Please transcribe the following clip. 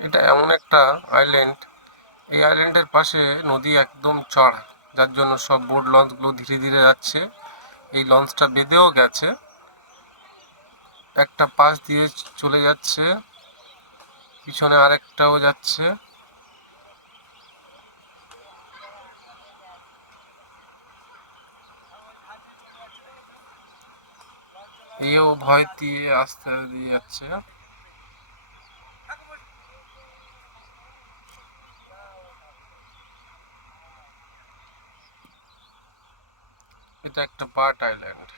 এটা এমন একটা আইল্যান্ড, এই আইল্যান্ডের পাশে নদী একদম চড়া, যার জন্য সব বোট লঞ্চগুলো ধীরে ধীরে যাচ্ছে। এই লঞ্চটা বেঁধেও গেছে, একটা পাশ দিয়ে চলে যাচ্ছে, পিছনে আরেকটাও যাচ্ছে। এও ভয় দিয়ে আস্তে দিয়ে যাচ্ছে। এটা একটা বার্ড আইল্যান্ড।